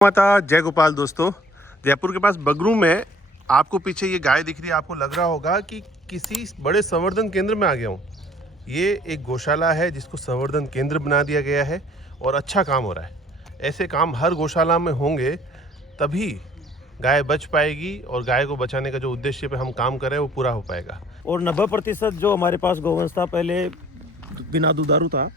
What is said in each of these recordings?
माता जय गोपाल। दोस्तों, जयपुर के पास बगरू में आपको पीछे ये गाय दिख रही है। आपको लग रहा होगा कि किसी बड़े संवर्धन केंद्र में आ गया हूँ। ये एक गौशाला है जिसको संवर्धन केंद्र बना दिया गया है और अच्छा काम हो रहा है। ऐसे काम हर गौशाला में होंगे तभी गाय बच पाएगी और गाय को बचाने का जो उद्देश्य पे हम काम कर रहे हैं वो पूरा हो पाएगा। और 90% जो हमारे पास गौवंश था पहले बिना दुधारू था।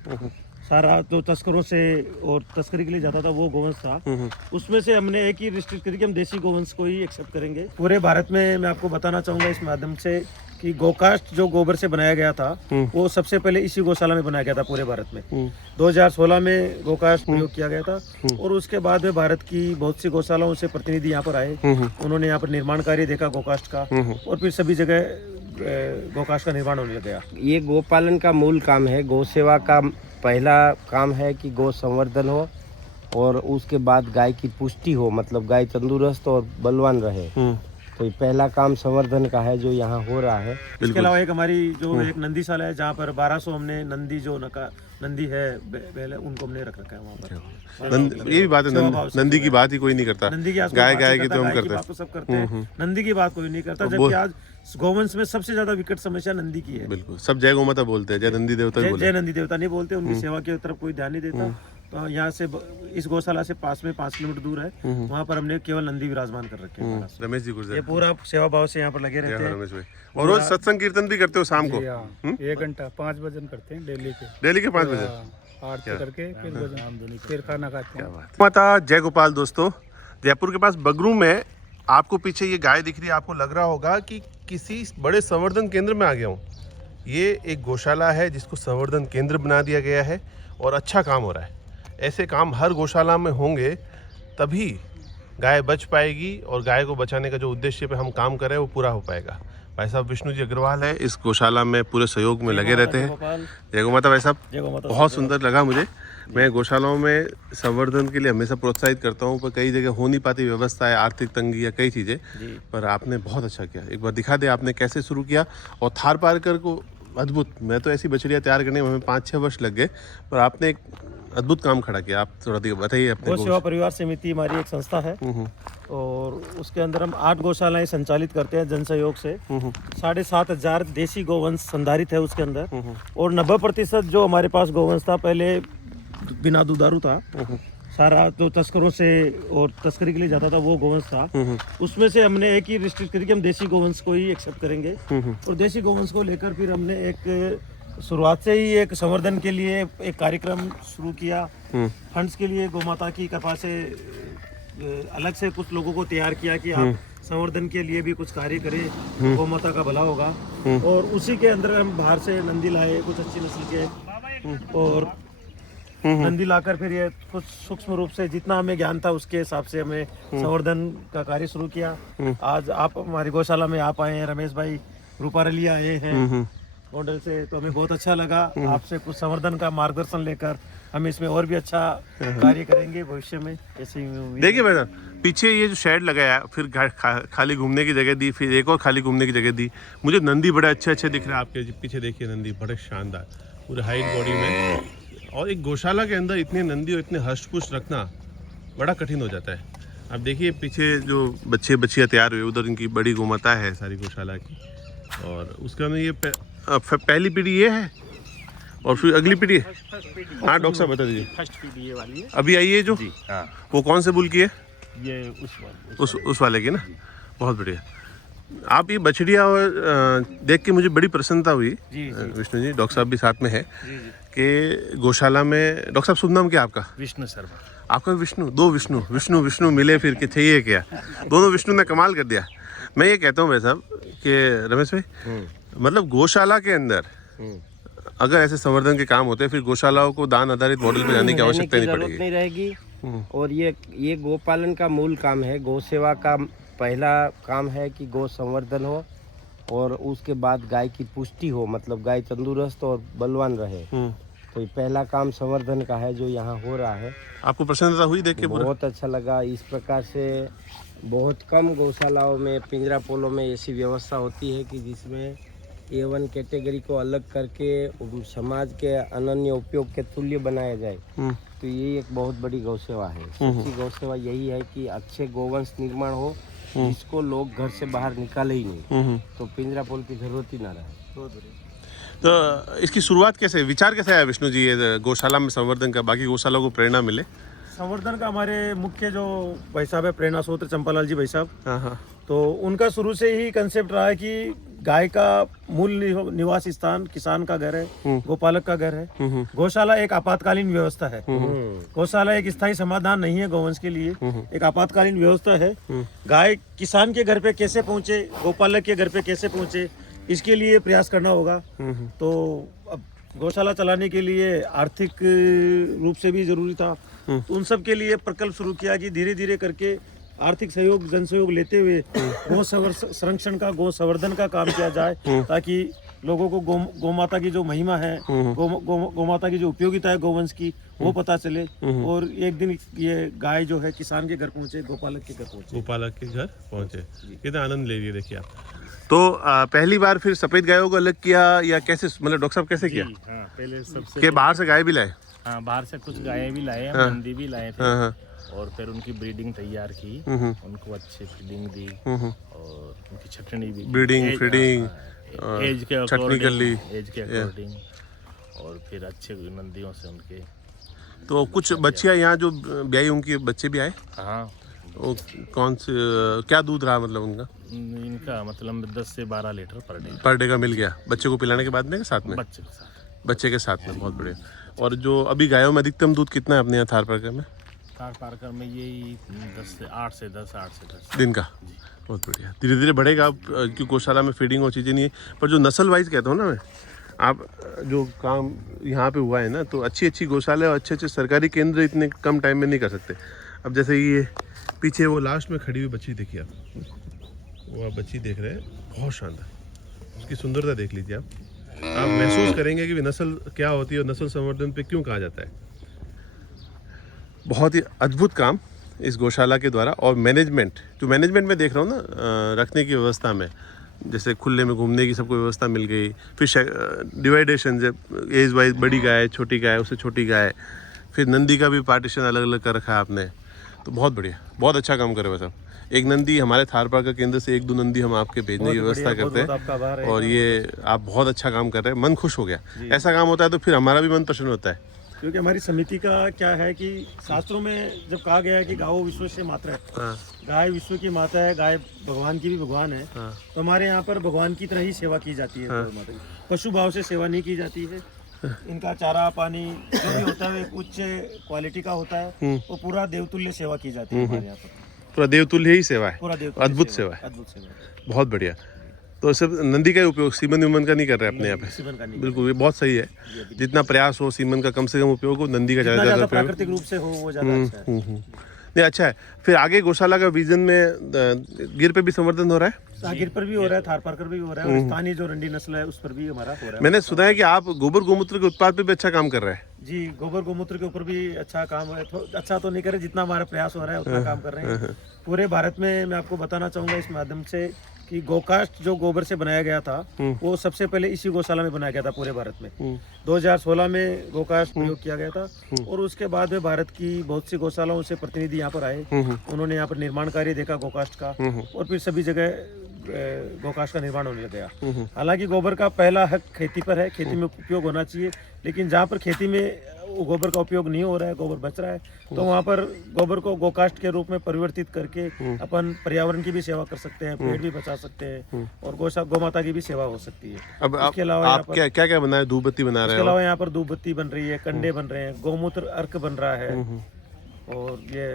सारा जो तस्करों से और तस्करी के लिए जाता था वो गोवंश था। उसमें से हमने एक ही रिस्ट्रिक्ट करी कि हम देसी गोवंश को ही एक्सेप्ट करेंगे। पूरे भारत में मैं आपको बताना चाहूँगा इस माध्यम से कि गोकास्ट जो गोबर से बनाया गया था वो सबसे पहले इसी गौशाला में बनाया गया था पूरे भारत में। 2016 में गोकास्ट प्रयोग किया गया था और उसके बाद में भारत की बहुत सी गौशालाओं से प्रतिनिधि यहाँ पर आए। उन्होंने यहाँ पर निर्माण कार्य देखा गोकास्ट का और फिर सभी जगह गोकास्ट का निर्माण होने लग गया। ये गोपालन का मूल काम है। गौ सेवा का पहला काम है कि गौ संवर्धन हो और उसके बाद गाय की पुष्टि हो, मतलब गाय तंदुरुस्त और बलवान रहे। तो ये पहला काम संवर्धन का है जो यहाँ हो रहा है। इसके अलावा एक हमारी जो एक नंदीशाला है जहाँ पर 1200 हमने नंदी जो नंदी है पहले उनको हमने रख रखा है वहाँ पर। ये भी बात है, नंदी की बात ही कोई नहीं करता। नंदी की गाय की तो हम करते हैं, तो सब करते हैं, नंदी की बात कोई नहीं करता। जबकि आज गोवंश में सबसे ज्यादा विकट समस्या नंदी की है। बिल्कुल, सब जय गोमाता बोलते हैं, जय नंदी देवता भी बोलते हैं। जय नंदी देवता नहीं बोलते, उनकी सेवा की तरफ कोई ध्यान नहीं देता। तो यहाँ से इस गौशाला से पास में 5 किलोमीटर दूर है, वहाँ पर हमने केवल नंदी विराजमान कर रखे हैं। रमेश जी गुर्जर, ये पूरा सेवा भाव से यहाँ पर लगे रहते हैं। रमेश भाई, और रोज सत्संग कीर्तन भी करते हो शाम को? 1 घंटा 5 भजन करते हैं डेली के 5 बजे आरती करके फिर भजन फिर खाना खाते हैं। माता जय गोपाल। दोस्तों, जयपुर के पास बगरू में आपको पीछे ये गाय दिख रही है। आपको लग रहा होगा कि किसी बड़े संवर्धन केंद्र में आ गया हूँ। ये एक गौशाला है जिसको संवर्धन केंद्र बना दिया गया है और अच्छा काम हो रहा है। ऐसे काम हर गौशाला में होंगे तभी गाय बच पाएगी और गाय को बचाने का जो उद्देश्य पे हम काम कर रहे हैं वो पूरा हो पाएगा। भाई साहब विष्णु जी अग्रवाल है, इस गौशाला में पूरे सहयोग में लगे रहते हैं। जय गौ माता। भाई साहब बहुत सुंदर लगा मुझे। मैं गौशालाओं में संवर्धन के लिए हमेशा प्रोत्साहित करता हूँ, पर कई जगह हो नहीं पाती व्यवस्था है, आर्थिक तंगी या कई चीज़ें, पर आपने बहुत अच्छा किया। एक बार दिखा दे आपने कैसे शुरू किया। और थार पारकर को अद्भुत, मैं तो ऐसी बछड़ियाँ तैयार करने में हमें 5-6 वर्ष लग गए, पर आपने एक अद्भुत काम खड़ा किया। आप थोड़ा बताइए अपने। गौ सेवा परिवार समिति हमारी एक संस्था है और उसके अंदर हम 8 गौशालाएं संचालित करते हैं जन सहयोग से। 7,500 देसी गोवंश संधारित है उसके अंदर। और 90% जो हमारे पास गोवंश था पहले बिना दुधारू था। सारा जो तस्करों से और तस्करी के लिए जाता था वो गोवंश था। उसमें से हमने एक ही रिस्ट्रिक्ट करी कि हम देसी गोवंश को ही एक्सेप्ट करेंगे। और देसी गोवंश को लेकर फिर हमने एक शुरुआत से ही एक संवर्धन के लिए एक कार्यक्रम शुरू किया। फंड्स के लिए गौमाता की कृपा से अलग से कुछ लोगों को तैयार किया कि आप संवर्धन के लिए भी कुछ कार्य करें, गौमाता का भला होगा। और उसी के अंदर हम बाहर से नंदी लाए कुछ अच्छी नस्ल के, और नंदी लाकर फिर ये कुछ सूक्ष्म रूप से जितना हमें ज्ञान था उसके हिसाब से हमें संवर्धन का कार्य शुरू किया। आज आप हमारी गौशाला में आप आए हैं, रमेश भाई रूपारली आए हैं मॉडल से, तो हमें बहुत अच्छा लगा। आपसे कुछ संवर्धन का मार्गदर्शन लेकर हम इसमें और भी अच्छा कार्य करेंगे भविष्य में, ऐसे ही उम्मीद। देखिए भाई साहब, पीछे ये जो शेड लगाया, फिर खाली घूमने की जगह दी, फिर एक और खाली घूमने की जगह दी। मुझे नंदी बड़े अच्छे दिख रहे हैं आपके पीछे। देखिए नंदी बड़े शानदार, पूरे हाइट बॉडी में। और एक गौशाला के अंदर इतने नंदी और इतने हष्ट-पुष्ट रखना बड़ा कठिन हो जाता है। अब देखिए पीछे जो बच्चियाँ तैयार हुए, उधर इनकी बड़ी गोमाता है सारी गौशाला की। और उसके अंदर ये पहली पीढ़ी ये है और फिर अगली पीढ़ी। हाँ डॉक्टर साहब बता दीजिए। फर्स्ट पीढ़ी ये वाली है अभी आई है जो, वो कौन से बुल की है? ये उस वाले की ना। बहुत बढ़िया। आप ये बछड़िया देख के मुझे बड़ी प्रसन्नता हुई विष्णु जी, डॉक्टर साहब भी साथ में है कि गौशाला में। डॉक्टर साहब शुभ नाम क्या आपका? विष्णु शर्मा। आपका विष्णु? 2 विष्णु मिले फिर के चाहिए क्या? दोनों विष्णु ने कमाल कर दिया। मैं ये कहता हूँ भाई साहब कि रमेश भाई, मतलब गौशाला के अंदर अगर ऐसे संवर्धन के काम होते हैं फिर गौशालाओं को दान आधारित मॉडल पे जाने की आवश्यकता नहीं रहेगी। और ये गोपालन का मूल काम है। गौ सेवा का पहला काम है कि गौ संवर्धन हो और उसके बाद गाय की पुष्टि हो, मतलब गाय तंदुरुस्त और बलवान रहे। तो ये पहला काम संवर्धन का है जो यहाँ हो रहा है। आपको प्रसन्नता हुई देख के? बहुत अच्छा लगा। इस प्रकार से बहुत कम गौशालाओं में, पिंजरा पोलों में ऐसी व्यवस्था होती है कि जिसमें A1 कैटेगरी को अलग करके समाज के अनन्य उपयोग के तुल्य बनाया जाए, तो ये एक बहुत बड़ी गौसेवा है। सच्ची गौसेवा यही है कि अच्छे गोवंश निर्माण हो, जिसको लोग घर से बाहर निकाले ही नहीं, तो पिंजरा पोल की जरूरत ही ना रहे। तो इसकी शुरुआत कैसे, विचार कैसे आया विष्णु जी ये गौशाला में संवर्धन का, बाकी गौशालाओं को प्रेरणा मिले? संवर्धन का हमारे मुख्य जो भाई साहब है, प्रेरणा सूत्र चंपालाल जी भाई साहब, हाँ, तो उनका शुरू से ही कंसेप्ट रहा है कि गाय का मूल निवास स्थान किसान का घर है, गोपालक का घर है। गौशाला एक आपातकालीन व्यवस्था है। गौशाला एक स्थायी समाधान नहीं है गौवंश के लिए, एक आपातकालीन व्यवस्था है। गाय किसान के घर पे कैसे पहुंचे, गोपालक के घर पे कैसे पहुंचे, इसके लिए प्रयास करना होगा। तो अब गौशाला चलाने के लिए आर्थिक रूप से भी जरूरी था, तो उन सब के लिए प्रकल्प शुरू किया कि धीरे धीरे करके आर्थिक सहयोग, जन सहयोग लेते हुए गौ संरक्षण का, गौ संवर्धन का काम किया जाए, ताकि लोगों को गौ माता की जो महिमा है, गौ माता की जो उपयोगिता है गौवंश की, वो पता चले, और एक दिन ये गाय जो है किसान के घर पहुंचे, गोपालक के घर पहुंचे। गोपालक के घर पहुंचे, कितना आनंद ले लिए देखिए आप। तो पहली बार फिर सफेद गायों को अलग किया या कैसे, मतलब डॉक्टर साहब कैसे किया? हाँ, पहले सबसे के बाहर से गाय भी लाए? हाँ, बाहर से कुछ गायें भी लाए, नंदी भी लाए थे। और फिर उनकी ब्रीडिंग तैयार की, उनको अच्छी फीडिंग दी, और उनकी छटनी भी, ब्रीडिंग, फीडिंग, एज के छटनी कर ली, एज के अकॉर्डिंग, और फिर अच्छे नंदियों से उनके। तो कुछ बच्चियां यहाँ जो ब्याई, उनके बच्चे भी आए? हाँ, वो कौन से, क्या दूध रहा मतलब उनका? इनका मतलब 10 से 12 लीटर पर डे का मिल गया बच्चे को पिलाने के बाद में, साथ में बच्चे के साथ, बच्चे के साथ में। बहुत बढ़िया। और जो अभी गायों में अधिकतम दूध कितना है अपने यहाँ थार पारकर में? थार पारकर में यही 8 से 10 दिन का। बहुत बढ़िया, धीरे धीरे बढ़ेगा अब, क्योंकि गौशाला में फीडिंग और चीज़ें नहीं है। पर जो नस्ल वाइज कहता हूँ ना मैं, आप जो काम यहाँ पे हुआ है ना, तो अच्छी अच्छी गौशाला और अच्छे अच्छे सरकारी केंद्र इतने कम टाइम में नहीं कर सकते। अब जैसे ये पीछे वो लास्ट में खड़ी हुई बच्ची देखिए आप, वो आप बच्ची देख रहे हैं, बहुत शानदार, उसकी सुंदरता देख लीजिए आप महसूस करेंगे कि नस्ल क्या होती है और नस्ल संवर्धन पे क्यों कहा जाता है। बहुत ही अद्भुत काम इस गौशाला के द्वारा। और मैनेजमेंट, जो मैनेजमेंट में देख रहा हूँ ना, रखने की व्यवस्था में, जैसे खुले में घूमने की सबको व्यवस्था मिल गई, फिर डिवाइडेशन, जब एज वाइज बड़ी गाय, छोटी गाय, उससे छोटी गाय, फिर नंदी का भी पार्टीशन अलग अलग कर रखा है आपने, तो बहुत बढ़िया, बहुत अच्छा काम करे हुए साहब। एक नंदी हमारे थार पारकर केंद्र से 1-2 नंदी हम आपके भेजने की व्यवस्था करते हैं, और ये आप बहुत अच्छा काम कर रहे हैं, मन खुश हो गया। ऐसा काम होता है तो फिर हमारा भी मन प्रसन्न होता है। क्योंकि हमारी समिति का क्या है कि शास्त्रों में जब कहा गया है कि गाओ विश्व से माता है, गाय विश्व की माता है, गाय भगवान की भी भगवान है, तो हमारे यहाँ पर भगवान की तरह ही सेवा की जाती है। माता की पशु भाव से सेवा नहीं की जाती है। इनका चारा पानी जो भी होता है वो उच्च क्वालिटी का होता है, वो पूरा देवतुल्य सेवा की जाती है हमारे यहाँ पर। पूरा देवतुल्य ही सेवा है, पूरा देवतुल्य अद्भुत सेवा है, अद्भुत सेवा। बहुत बढ़िया। तो सिर्फ नंदी का ही उपयोग, सीमन विमन का नहीं कर रहे अपने यहाँ पे? सीमन का नहीं, बिल्कुल, ये बहुत सही है। जितना प्रयास हो सीमन का कम से कम उपयोग हो, नंदी का जितना ज़्यादा ज़्यादा उपयोग। प्राकृतिक रूप से हो वो ज़्यादा अच्छा है। नहीं, अच्छा है। फिर आगे गौशाला का विजन में गिर पे भी संवर्धन हो रहा है? सागिर पर भी हो रहा है, थार पारकर भी हो रहा है, और स्थानीय जो रंडी नस्ल है उस पर भी हमारा हो रहा है। मैंने सुना है कि आप गोबर गोमूत्र के उत्पाद पे भी अच्छा काम कर रहे हैं। जी, गोबर गोमूत्र के ऊपर भी अच्छा काम है। अच्छा तो नहीं करे, जितना हमारा प्रयास हो रहा है उतना काम कर रहे हैं। पूरे भारत में मैं आपको बताना चाहूँगा इस माध्यम से कि गोकास्ट जो गोबर से बनाया गया था, वो सबसे पहले इसी गौशाला में बनाया गया था पूरे भारत में। 2016 में गोकास्ट प्रयोग किया गया था, और उसके बाद में भारत की बहुत सी गौशालाओं से प्रतिनिधि यहाँ पर आए, उन्होंने यहाँ पर निर्माण कार्य देखा गोकास्ट का, और फिर सभी जगह गोकास्ट का निर्माण होने लग गया। हालांकि गोबर का पहला हक खेती पर है, खेती में उपयोग होना चाहिए, लेकिन जहाँ पर खेती में गोबर का उपयोग नहीं हो रहा है, गोबर बच रहा है, तो वहाँ पर गोबर को गोकास्ट के रूप में परिवर्तित करके अपन पर्यावरण की भी सेवा कर सकते हैं, पेड़ भी बचा सकते हैं, और गौ माता की भी सेवा हो सकती है। अब इसके अलावा आप क्या क्या बना है? धूप बत्ती बना रहे इसके हो? अलावा यहाँ पर धूप बत्ती बन रही है, कंडे बन रहे हैं, गौमूत्र अर्क बन रहा है, और ये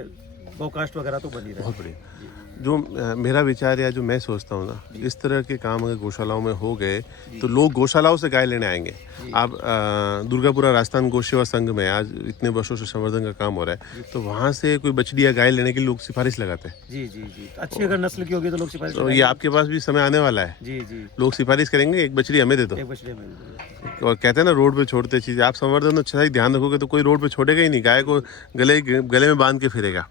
गोकास्ट वगैरह तो बन ही रहा है। बहुत बढ़िया। जो मेरा विचार या जो मैं सोचता हूँ ना, इस तरह के काम अगर गौशालाओं में हो गए तो लोग गौशालाओं से गाय लेने आएंगे। आप दुर्गापुरा राजस्थान गौ सेवा संघ में आज इतने वर्षों से संवर्धन का काम हो रहा है, तो वहाँ से कोई बछड़ी या गाय लेने के लिए लोग सिफारिश लगाते हैं। जी जी जी, अच्छी अगर नस्ल की होगी तो लोग सिफारिश तो ये आपके पास भी समय आने वाला है, जी जी, लोग सिफारिश करेंगे एक बछड़ी हमें दे दो, एक बछड़ी में। और कहते हैं ना रोड पे छोड़ते चीज़। आप संवर्धन अच्छा ही ध्यान रखोगे तो कोई रोड पे छोड़ेगा ही नहीं, गाय को गले में बांध के फिरेगा।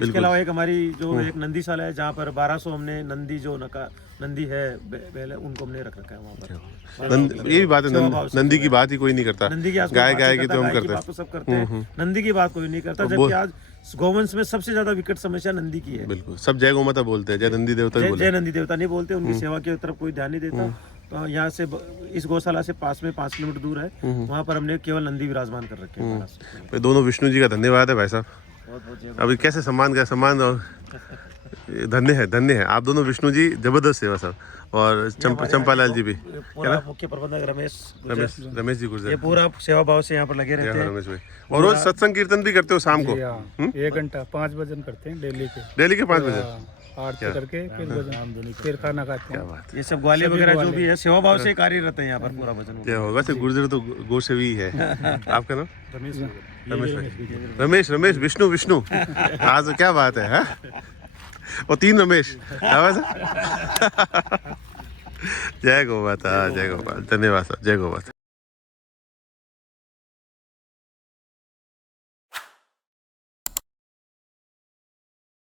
इसके अलावा एक हमारी जो एक नंदीशाला है जहाँ पर 1200 हमने नंदी जो नंदी है पहले उनको हमने रख रखा है वहाँ पर। ये भी बात है, नंदी की बात ही कोई नहीं करता। नंदी की आज कोई गाय बात गाय नहीं की करता, तो हम गाय की करते बात तो सब करते हैं, नंदी की बात कोई नहीं करता, जबकि आज गौवंश में सबसे ज्यादा विकट समस्या नंदी की है। बिल्कुल, सब जय गौ माता बोलते हैं, जय नंदी देवता भी बोलते जय नंदी देवता नहीं बोलते, उनकी सेवा की तरफ कोई ध्यान नहीं देता। तो यहाँ से इस गौशाला से पास में 5 किलोमीटर दूर है, वहाँ पर हमने केवल नंदी विराजमान कर रखे हैं। हैं। दोनों विष्णु जी का धन्यवाद है भाई साहब। अभी कैसे सम्मान का सम्मान और धन्य है आप दोनों विष्णु जी, जबरदस्त सेवा साहब। और चंपालाल जी भी, पूरा मुख्य प्रबंधक रमेश जी गुर्जर, ये पूरा सेवा भाव से यहाँ पर लगे रहते हैं। रमेश भाई, और रोज सत्संग कीर्तन भी करते हो शाम को? 1 घंटा 5 भजन करते हैं डेली के 5 बजे आरती करके फिर भजन, फिर खाना खाते हैं। बात ये सब ग्वालियर वगैरह जो भी है सेवा भाव से कार्यरत है यहाँ पर पूरा वचन। क्या होगा, वैसे गुर्जर तो गोसेवी है। आपका नाम? रमेश विष्णु आज क्या बात है, हाँ? और 3 रमेश। जय गौ माता, जय गौ माता, धन्यवाद सर, जय गौ माता।